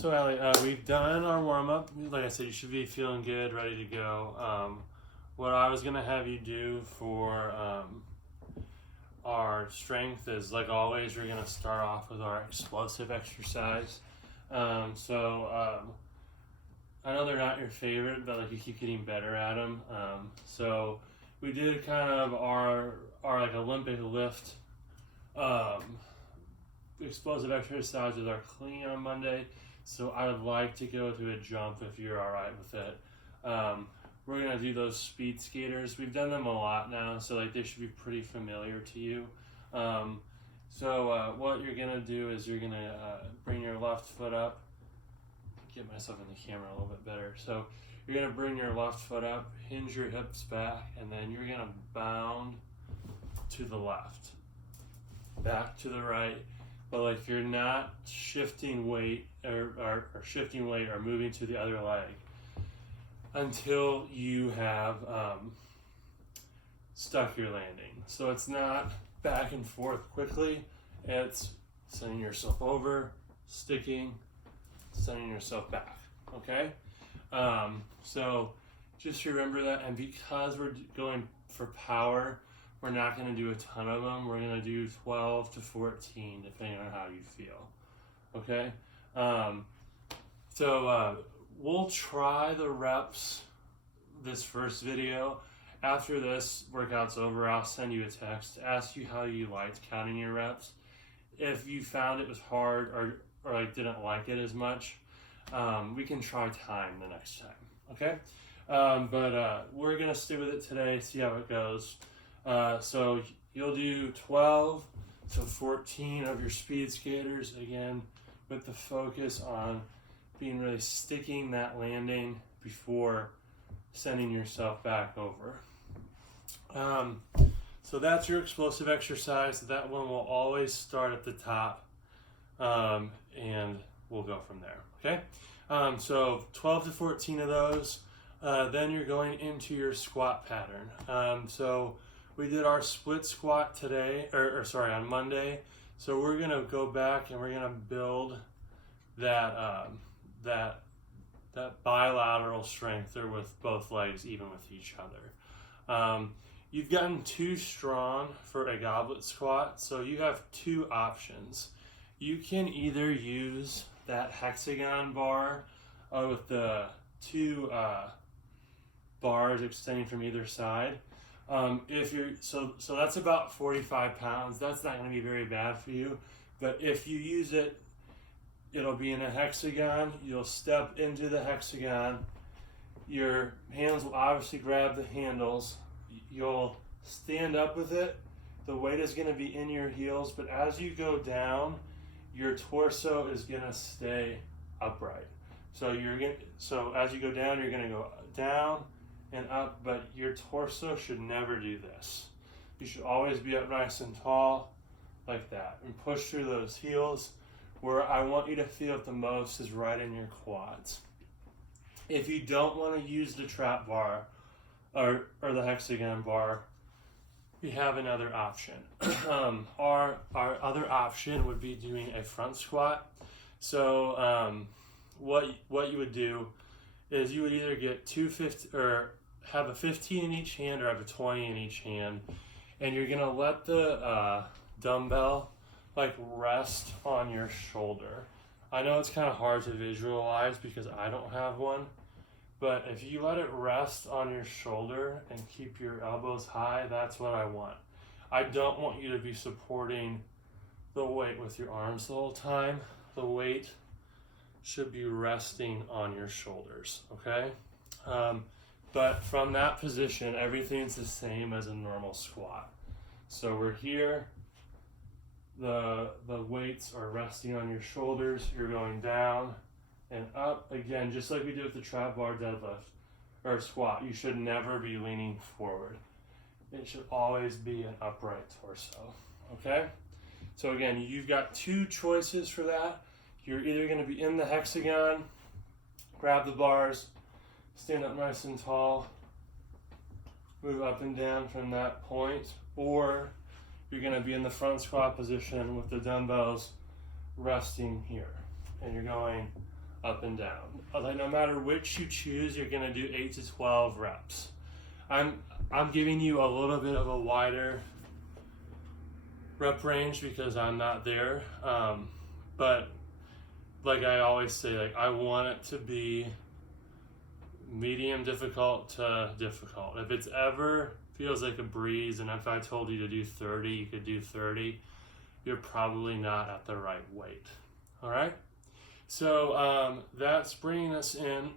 So Allie, we've done our warm-up. Like I said, you should be feeling good, ready to go. What I was going to have you do for our strength is, like always, we're going to start off with our explosive exercise. I know they're not your favorite, but like you keep getting better at them. So we did kind of our like Olympic lift explosive exercise with our clean on Monday. So I would like to go to a jump if you're all right with it. We're gonna do those speed skaters. We've done them a lot now, so like they should be pretty familiar to you. What you're gonna do is you're gonna bring your left foot up. Get myself in the camera a little bit better. So you're gonna bring your left foot up, hinge your hips back, and then you're gonna bound to the left, back to the right. But like you're not shifting weight or shifting weight or moving to the other leg until you have stuck your landing. So it's not back and forth quickly. It's sending yourself over, sticking, sending yourself back. Okay? So just remember that. And because we're going for power, we're not going to do a ton of them. We're going to do 12 to 14, depending on how you feel. Okay? We'll try the reps this first video. After this workout's over, I'll send you a text to ask you how you liked counting your reps. If you found it was hard or like didn't like it as much, we can try time the next time. Okay? We're going to stick with it today, see how it goes. So you'll do 12 to 14 of your speed skaters, again, with the focus on being really sticking that landing before sending yourself back over. So that's your explosive exercise. That one will always start at the top, and we'll go from there, okay? So 12 to 14 of those. Then you're going into your squat pattern. So we did our split squat today, on Monday. So we're gonna go back and we're gonna build that bilateral strength, or with both legs, even with each other. You've gotten too strong for a goblet squat, so you have two options. You can either use that hexagon bar with the two bars extending from either side. If you're so that's about 45 pounds. That's not going to be very bad for you, but if you use it, it'll be in a hexagon. You'll step into the hexagon. Your hands will obviously grab the handles. You'll stand up with it. The weight is going to be in your heels, but as you go down, your torso is going to stay upright. So as you go down, you're going to go down and up, but your torso should never do this. You should always be up nice and tall like that and push through those heels. Where I want you to feel it the most is right in your quads. If you don't want to use the trap bar or the hexagon bar, we have another option. Our other option would be doing a front squat. So what you would do is you would either get 250 or have a 15 in each hand or have a 20 in each hand, and you're gonna let the dumbbell like rest on your shoulder. I know it's kind of hard to visualize because I don't have one, but if you let it rest on your shoulder and keep your elbows high, that's what I want. I don't want you to be supporting the weight with your arms the whole time. The weight should be resting on your shoulders, okay? But from that position, everything's the same as a normal squat. So we're here, the weights are resting on your shoulders, you're going down and up, again, just like we did with the trap bar deadlift or squat. You should never be leaning forward. It should always be an upright torso, okay? So again, you've got two choices for that. You're either gonna be in the hexagon, grab the bars, stand up nice and tall, move up and down from that point, or you're going to be in the front squat position with the dumbbells resting here. And you're going up and down. Like no matter which you choose, you're gonna do 8 to 12 reps. I'm giving you a little bit of a wider rep range because I'm not there. But like I always say, like I want it to be medium difficult to difficult. If it's ever feels like a breeze, and if I told you to do 30, you could do 30, you're probably not at the right weight. All right? So that's bringing us in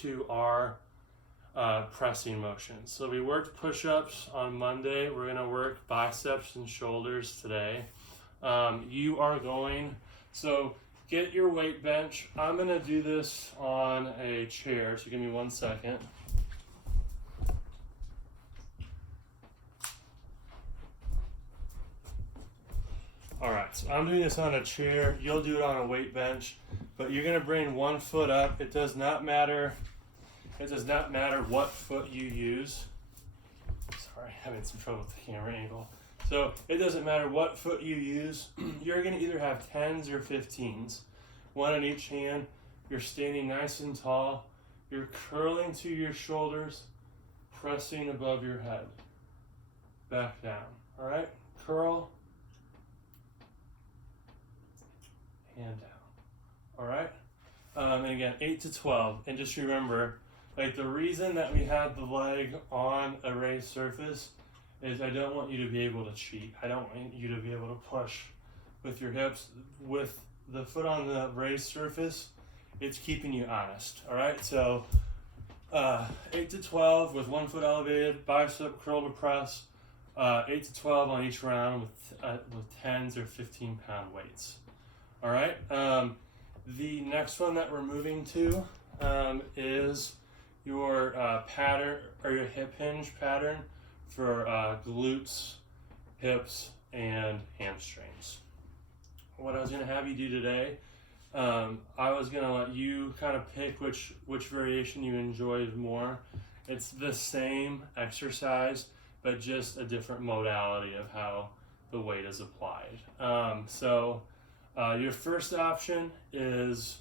to our pressing motions. So we worked push-ups on Monday. We're going to work biceps and shoulders today. You are going, so get your weight bench. I'm going to do this on a chair, so give me 1 second. All right, so I'm doing this on a chair. You'll do it on a weight bench, but you're going to bring 1 foot up. It does not matter what foot you use. Sorry, having some trouble with the camera angle. So it doesn't matter what foot you use. You're going to either have 10s or 15s, 1 in each hand. You're standing nice and tall. You're curling to your shoulders, pressing above your head. Back down. All right? Curl. And down. All right? And again, 8 to 12. And just remember, like the reason that we have the leg on a raised surface is I don't want you to be able to cheat. I don't want you to be able to push with your hips. With the foot on the raised surface, it's keeping you honest. All right? So 8 to 12 with 1 foot elevated, bicep curl to press. 8 to 12 on each round with 10s or 15-pound weights. All right. The next one that we're moving to is your pattern or your hip hinge pattern for glutes, hips, and hamstrings. What I was going to have you do today, I was going to let you kind of pick which variation you enjoyed more. It's the same exercise, but just a different modality of how the weight is applied. Your first option is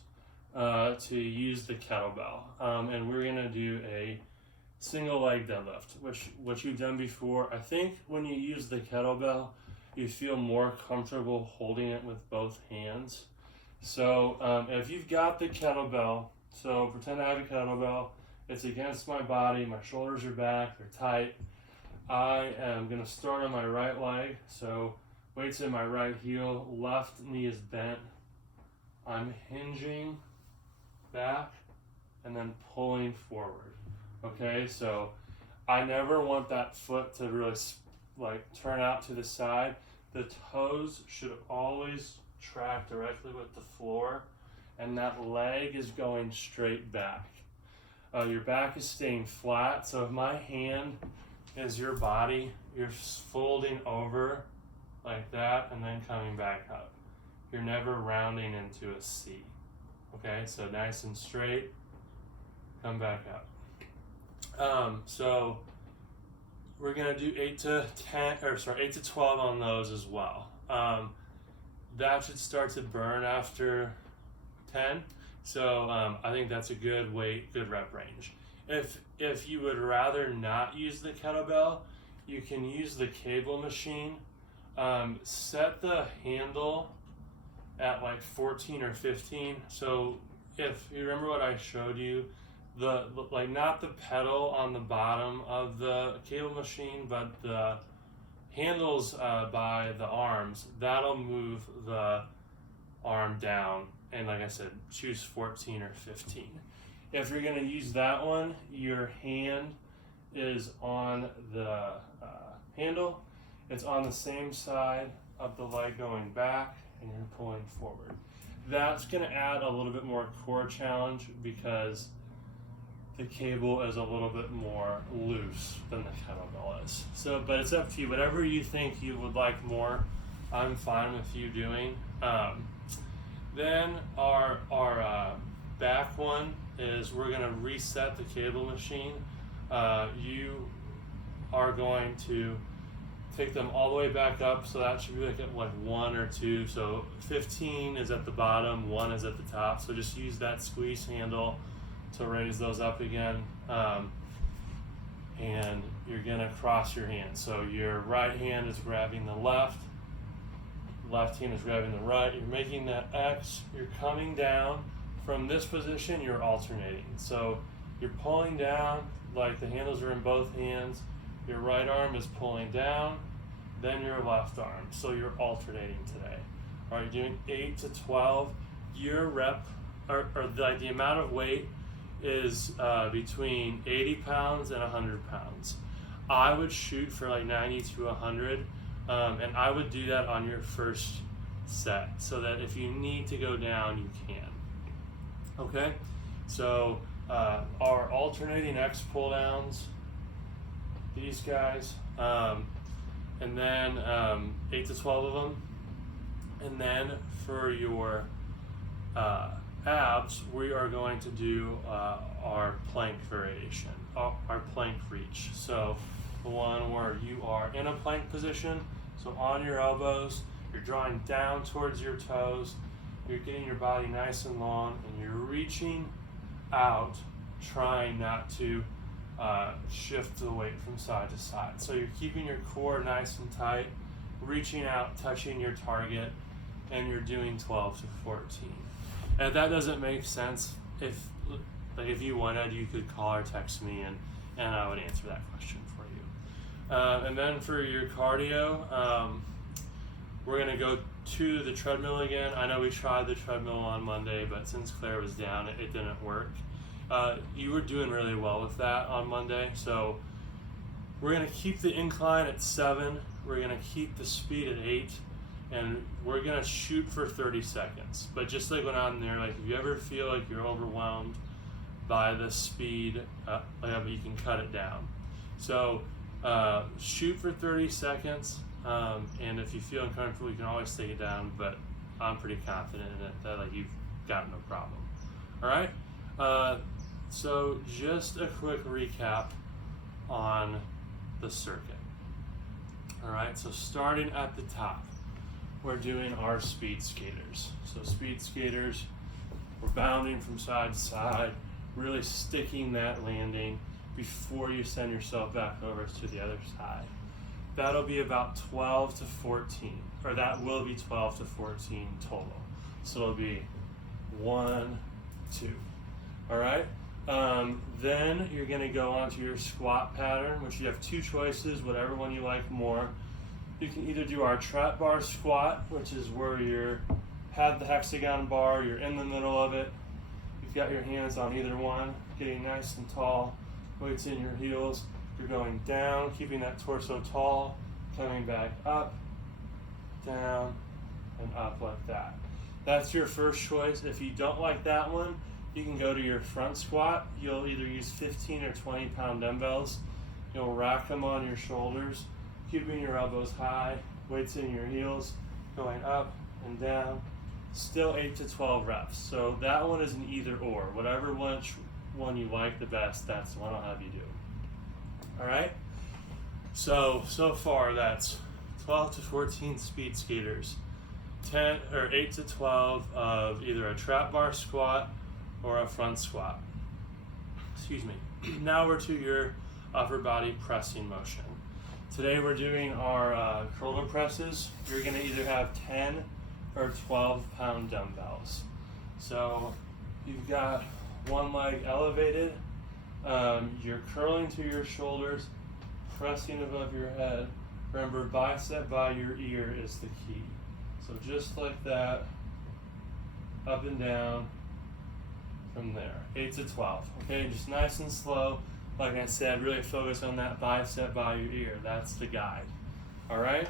to use the kettlebell, and we're going to do a single leg deadlift, which you've done before. I think when you use the kettlebell, you feel more comfortable holding it with both hands. So if you've got the kettlebell, so pretend I have a kettlebell, it's against my body, my shoulders are back, they're tight. I am going to start on my right leg, so weight's in my right heel, left knee is bent. I'm hinging back and then pulling forward. Okay, so I never want that foot to really turn out to the side. The toes should always track directly with the floor, and that leg is going straight back. Your back is staying flat, so if my hand is your body, you're folding over like that and then coming back up. You're never rounding into a C. Okay, so nice and straight, come back up. So we're gonna do 8 to 12 on those as well. That should start to burn after 10. So I think that's a good weight, good rep range. If you would rather not use the kettlebell, you can use the cable machine. Set the handle at like 14 or 15. So if you remember what I showed you, not the pedal on the bottom of the cable machine, but the handles by the arms, that'll move the arm down. And like I said, choose 14 or 15. If you're going to use that one, your hand is on the handle. It's on the same side of the leg going back, and you're pulling forward. That's going to add a little bit more core challenge because the cable is a little bit more loose than the kettlebell is. So, but it's up to you. Whatever you think you would like more, I'm fine with you doing. Then our back one is we're going to reset the cable machine. You are going to take them all the way back up. So that should be like at like 1 or 2. So 15 is at the bottom, 1 is at the top. So just use that squeeze handle to raise those up again. And you're gonna cross your hands. So your right hand is grabbing the left hand is grabbing the right. You're making that X. You're coming down. From this position, you're alternating. So you're pulling down, like the handles are in both hands. Your right arm is pulling down, then your left arm. So you're alternating today. All right, you're doing 8 to 12. Your rep, or the amount of weight is between 80 pounds and 100 pounds. I would shoot for like 90 to 100, and I would do that on your first set so that if you need to go down, you can. Okay, so our alternating X pull downs, these guys, and then 8 to 12 of them. And then for your abs, we are going to do our plank variation, our plank reach. So the one where you are in a plank position, so on your elbows, you're drawing down towards your toes, you're getting your body nice and long, and you're reaching out, trying not to shift the weight from side to side. So you're keeping your core nice and tight, reaching out, touching your target, and you're doing 12 to 14. And if that doesn't make sense, if you wanted, you could call or text me, and I would answer that question for you. And then for your cardio, we're gonna go to the treadmill again. I know we tried the treadmill on Monday, but since Claire was down, it didn't work. You were doing really well with that on Monday, so we're gonna keep the incline at 7. We're gonna keep the speed at 8, and we're gonna shoot for 30 seconds. But just like when I'm there, like if you ever feel like you're overwhelmed by the speed, you can cut it down. So shoot for 30 seconds, and if you feel uncomfortable, you can always take it down, but I'm pretty confident in it that like you've got no problem. All right, so just a quick recap on the circuit. All right, so starting at the top, we're doing our speed skaters. So speed skaters, we're bounding from side to side, really sticking that landing before you send yourself back over to the other side. That'll be about 12 to 14, or that will be 12 to 14 total. So it'll be 1, 2. All right. Then you're gonna go onto your squat pattern, which you have 2 choices, whatever one you like more. You can either do our trap bar squat, which is where you have the hexagon bar, you're in the middle of it, you've got your hands on either one, getting nice and tall, weights in your heels, you're going down, keeping that torso tall, coming back up, down, and up like that. That's your first choice. If you don't like that one, you can go to your front squat. You'll either use 15 or 20 pound dumbbells. You'll rack them on your shoulders, keeping your elbows high, weights in your heels, going up and down, still 8 to 12 reps. So that one is an either or. Whatever one you like the best, that's the one I'll have you do. All right? So far that's 12 to 14 speed skaters, 8 to 12 of either a trap bar squat or a front squat. Excuse me. Now we're to your upper body pressing motion. Today we're doing our curler presses. You're gonna either have 10 or 12 pound dumbbells. So you've got one leg elevated, you're curling to your shoulders, pressing above your head. Remember, bicep by your ear is the key. So just like that, up and down from there, 8 to 12. Okay, just nice and slow. Like I said, really focus on that bicep by your ear. That's the guide. All right.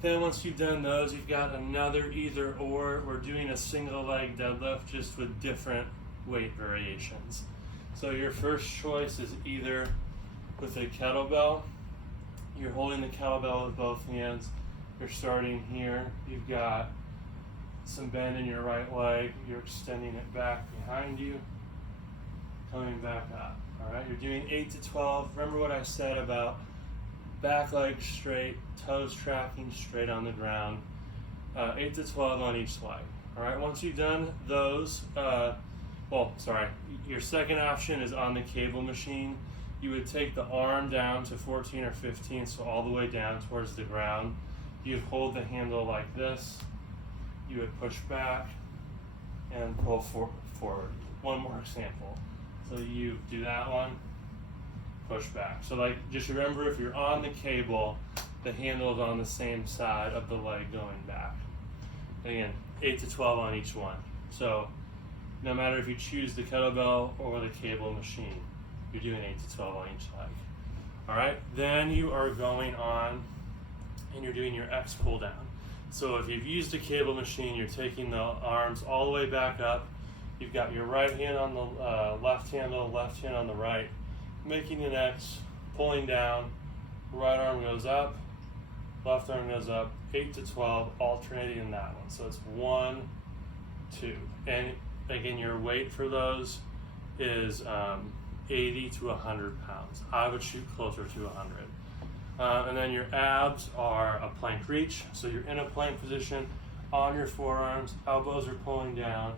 Then once you've done those, you've got another either or. We're doing a single leg deadlift just with different weight variations. So your first choice is either with a kettlebell. You're holding the kettlebell with both hands. You're starting here. You've got some bend in your right leg. You're extending it back behind you, coming back up. All right, you're doing 8 to 12. Remember what I said about back leg straight, toes tracking straight on the ground, 8 to 12 on each leg. All right, once you've done those, your second option is on the cable machine. You would take the arm down to 14 or 15, so all the way down towards the ground. You'd hold the handle like this. You would push back and pull forward. One more example. So you do that one, push back. So like, just remember, if you're on the cable, the handle is on the same side of the leg going back. Again, 8 to 12 on each one. So no matter if you choose the kettlebell or the cable machine, you're doing 8 to 12 on each leg. All right, then you are going on and you're doing your X pull down. So if you've used a cable machine, you're taking the arms all the way back up. You've got your right hand on the left handle, left hand on the right, making an X, pulling down, right arm goes up, left arm goes up, 8 to 12, alternating in that one. So it's 1, 2. And again, your weight for those is 80 to 100 pounds. I would shoot closer to 100. And then your abs are a plank reach. So you're in a plank position on your forearms, elbows are pulling down,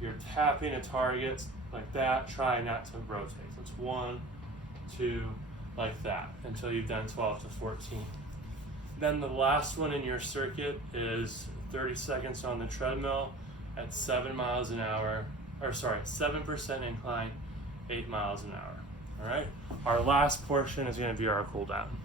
you're tapping a target like that, try not to rotate. So it's 1, 2, like that, until you've done 12 to 14. Then the last one in your circuit is 30 seconds on the treadmill at 7 miles an hour, 7% incline, 8 miles an hour. All right, our last portion is going to be our cool down.